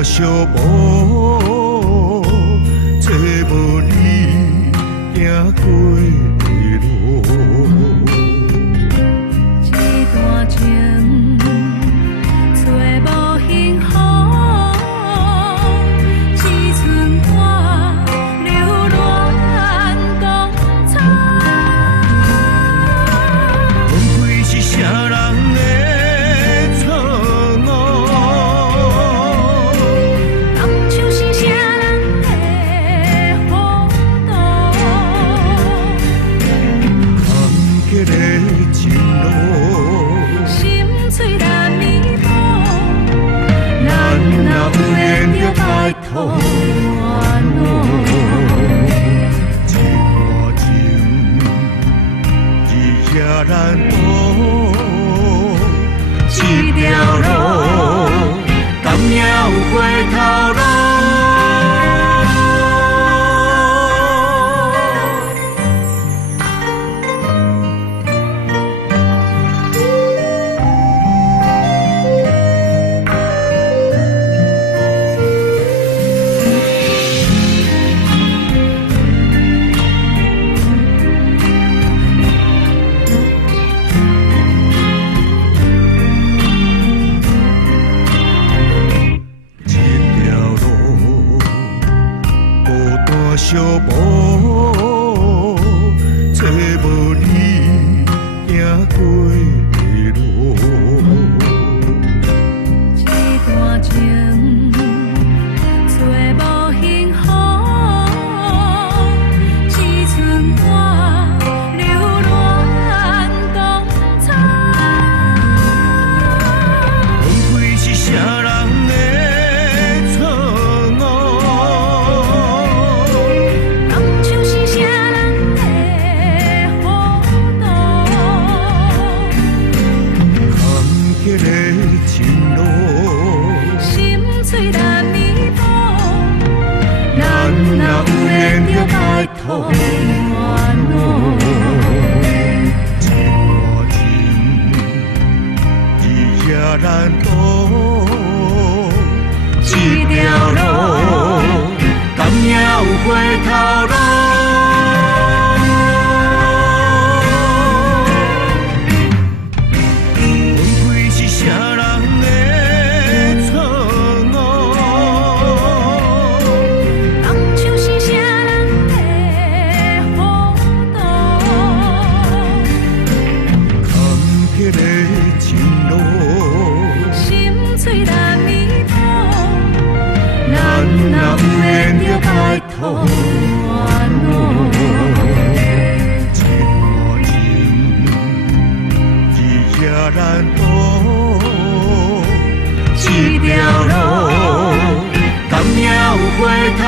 寂无你行过的路，一段情找无幸福，只剩我流连东厂。分开是啥人的错误？当初是啥人的糊涂？坎坷的情路，心碎难弥补，咱若有缘着拜托原路。一段情，日夜难渡，一条路，敢也有回头路？寂无，找无你行过的路，一段情找无幸福，只剩我流连东厂。分开是啥人的错误？当初是啥人的糊涂？坎坷的情路，心碎难弥补，咱若有缘着拜托原路。一段情，日夜难渡，一条路，敢也有回头路？分开是啥人的错误？当初是啥人的糊涂？坎坷的情路，心碎难弥补，咱若有缘着拜托原路。一段情，日夜难渡，一条路，敢也有回头